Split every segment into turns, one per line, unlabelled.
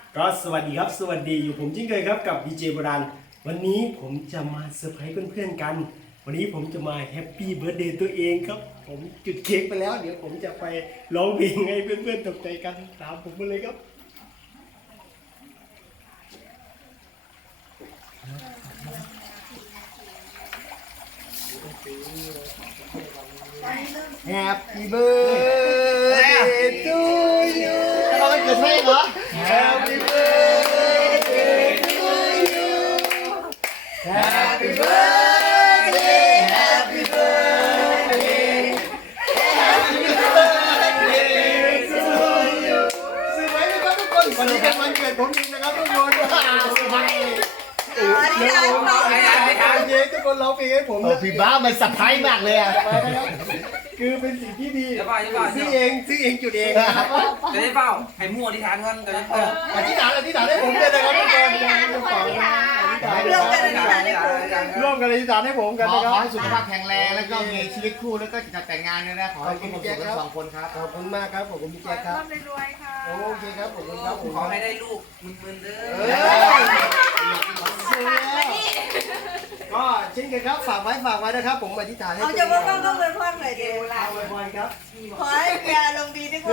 ก็สวัสดีครับสวัสดีอยู่ผมจิ้งเคยครับกับดีเจโบราณวันนี้ผมจะมาเซอร์ไพรส์เพื่อนๆกันวันนี้ผมจะมาแฮปปี้เบิร์ธเดย์ตัวเองครับผมจุดเค้กไปแล้วเดี๋ยวผมจะไปร้องเพลงให้เพื่อนๆตกใจกันตามผมมาเลยครับ Happy birthday to you
เราเป็นเกิดเพลงเหรอ
Happy birthday to you Happy birthday Happy birthday Happy birthday to you ซื้อไว้ไหมครับทุกคนวันนี้เป็นวันเกิดผมจริงนะครับทุกคนซื้อไว้เดี๋ยวผมเย้ทุกคนร้องเพลงให้ผม
พี่บ้ามันสับไพรส์มากเลยอ่ะ
คือเป็นสิ่งที่ดี
จะเปล่าจะเปล่า
ซื้อเองจุดเองนะครับ
จะได้เปล่าให้มั่วที่ทานกันจะได้เปล่า
อธิษฐานให้ผมเลยนะครับทุกคน
ร่วมกันอธิษฐานให้ผม
ร่วมกันอธิษฐานให้ผมกัน
ขอ
นะค
ขอ
รับ
ให้สุขภาพแข็งแรงแล้วก็มีชีวิตคู่แล้วก็จะแต่งงานด้วยนะขอให้มีความสุขทั้งสองคนครับ
ขอบคุณมากครับขอบคุณพี่แจ๊คครับ
ร่ำรวยๆค่ะ
โอเคครับขอบคุณครับผม
ขอให้ได้ลูกมึนๆเด้อ
ก็เช่นกันครับฝากไว้นะครับผมอธิษฐานให้
เอาจะว่าต้องเป็นพ่อหน่อยเดียว
เอาไว้พรครับ
ขอให้เมียลงดีทุกวัน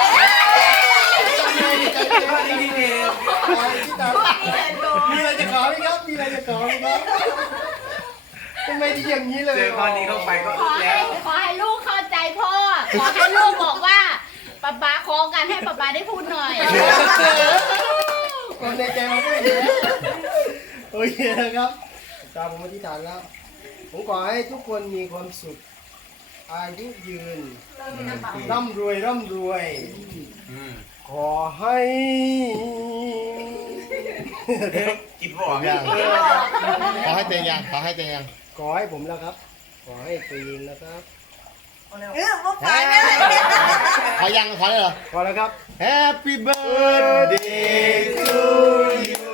ดีๆเอง
มีอะไรจะขอไหมครับมีอะไรจะขอไหมครับทำไมดีอย่างนี้เลย
เจอข้อนี้เข้าไปก็
ขอให้
แล้ว
ลูกเข้าใจพ่อ ขอให้ลูกบอกว่าป๊าขอกันให้ป๊าได้พูดหน่อย
คนในใจมาพูดโอเคนะครับตามผมอธิษฐานแล้วผมขอให้ทุกคนมีความสุขอายุยืนร่ำรวย ขอให้
กินบ่อ
ยังขอให้เตียงยังขอให้เตียงยัง
ขอให้ผมแล้วครับ ขอให้ปีนนะครับ
มาไปเนี่ย
ขอยังขอเลยเหรอ
ขอแล้วครับ
Happy birthday to you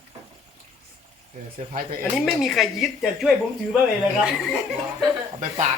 เซอร์ไพรส์ตัวเอง
อันนี้ไม่มีใครยึดจะช่วยผมถือบ้างเลยนะครับ
เอาไปฝาก